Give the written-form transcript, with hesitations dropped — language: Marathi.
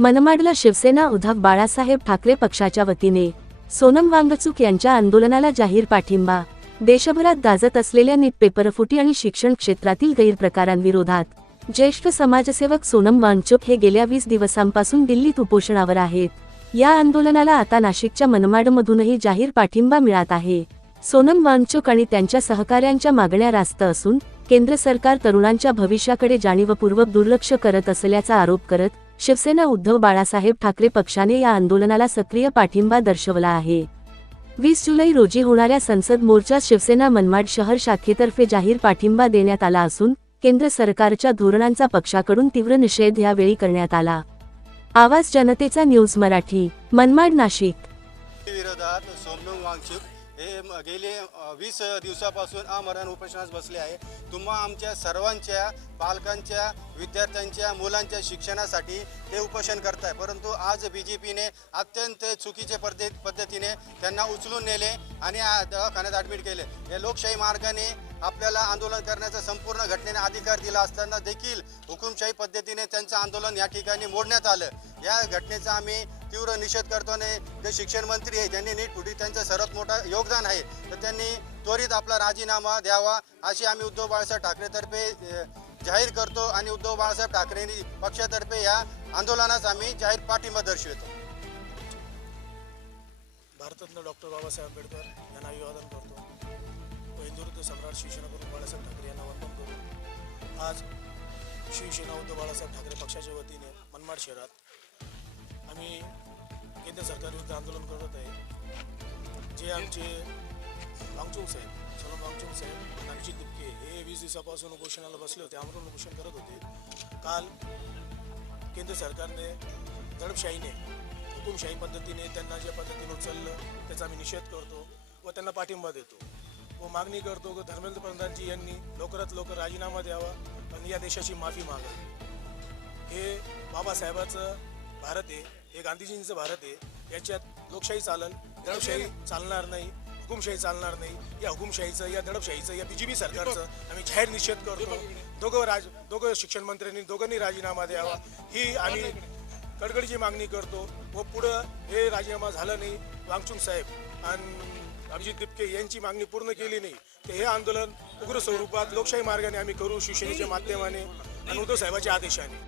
मनमाडला शिवसेना उद्धव बाळासाहेब ठाकरे पक्षाच्या वतीने सोनम वांगचुक यांच्या आंदोलनाला जाहीर पाठिंबा। देशभरात गाजत असलेल्या नीट पेपरफुटी आणि शिक्षण क्षेत्रातील गैरप्रकारांविरोधात ज्येष्ठ समाजसेवक सोनम वांगचुक हे गेल्या 20 दिवसांपासून दिल्लीत उपोषणावर आहेत। या आंदोलनाला आता नाशिकच्या मनमाडमधूनही जाहीर पाठिंबा मिळत आहे। सोनम वांगचुक आणि त्यांच्या सहकाऱ्यांच्या मागण्या रास्त असून केंद्र सरकार तरुणांच्या भविष्याकडे जाणीवपूर्वक दुर्लक्ष करत असल्याचा आरोप करत शिवसेना उद्धव बाळासाहेब ठाकरे पक्षाने या आंदोलनाला सक्रिय पाठिंबा दर्शवला आहे। 20 जुलै रोजी होणाऱ्या संसद मोर्चात शिवसेना मनमाड शहर शाखेतर्फे जाहीर पाठिंबा देण्यात आला असून केंद्र सरकारच्या धोरणांचा पक्षाकडून तीव्र निषेध यावेळी करण्यात आला। आवाज जनतेचा न्यूज मराठी, मनमाड, नाशिक। विरोधात सोनम वांगचुक हे गेले 20 दिवसापासून आमरण उपोषणास बसले आहे। तुम्हा आमच्या सर्वांच्या पालकांच्या, विद्यार्थ्यांच्या, मुलांच्या शिक्षणासाठी ते उपोषण करताय, परंतु आज बीजेपीने अत्यंत चुकीच्या पद्धतीने त्यांना उचलून नेले आणि दवाखान्यात ॲडमिट केले। या लोकशाही मार्गाने आपल्याला आंदोलन करण्याचा संपूर्ण घटनेने अधिकार दिला असताना देखील हुकुमशाही पद्धतीने त्यांचं आंदोलन या ठिकाणी मोडण्यात आलं। या घटनेचा आम्ही तीव्र निषेध करतो आणि जे शिक्षण मंत्री आहे ज्यांनी नीट पुढे त्यांचं सर्वात मोठं योगदान आहे, तर त्यांनी त्वरित आपला राजीनामा द्यावा अशी आम्ही उद्धव बाळासाहेब ठाकरेतर्फे जाहीर करतो आणि उद्धव बाळासाहेब ठाकरे पक्षातर्फे या आंदोलनास आम्ही जाहीर पाठिंबा दर्शवतो। भारतरत्न डॉक्टर बाबासाहेब आंबेडकर यांना अभिवादन करतो व हिंदुत्व सम्राट शिवसेना प्रमुख बाळासाहेब ठाकरे यांना वंदन करून आज शिवसेना उद्धव बाळासाहेब ठाकरे पक्षाच्या वतीने मनमाड शहरात आम्ही केंद्र सरकारविरुद्ध आंदोलन करत आहे। जे आमचे वांगचुक साहेब, सोनम वांगचुक साहेब आणि अभिजित दिपके हे 20 दिवसापासून उपोषणाला बसले होते, आमरण उपोषण करत होते। काल केंद्र सरकारने दडपशाहीने, हुकुमशाही पद्धतीने त्यांना ज्या पद्धतीने उचललं त्याचा आम्ही निषेध करतो व त्यांना पाठिंबा देतो व मागणी करतो की धर्मेंद्र प्रधानजी यांनी लवकरात लवकर राजीनामा द्यावा आणि या देशाची माफी मागावी। हे बाबासाहेबाचं भारत आहे, हे गांधीजींचं भारत आहे। याच्यात लोकशाही चालेल, दडपशाही चालणार नाही, हुकुमशाही चालणार नाही। या हुकुमशाहीचं, या दडपशाहीचं, या बीजेपी सरकारचं आम्ही जाहीर निषेध करतो। दोघं शिक्षण मंत्र्यांनी दोघांनी राजीनामा द्यावा ही आम्ही कडकडीची मागणी करतो व पुढं हे राजीनामा झालं नाही, वांगचुक साहेब आणि अभिजित दिपके यांची मागणी पूर्ण केली नाही तर हे आंदोलन उग्र स्वरूपात लोकशाही मार्गाने आम्ही करू, शिवसेनेच्या माध्यमाने आणि उद्धव साहेबांच्या आदेशाने।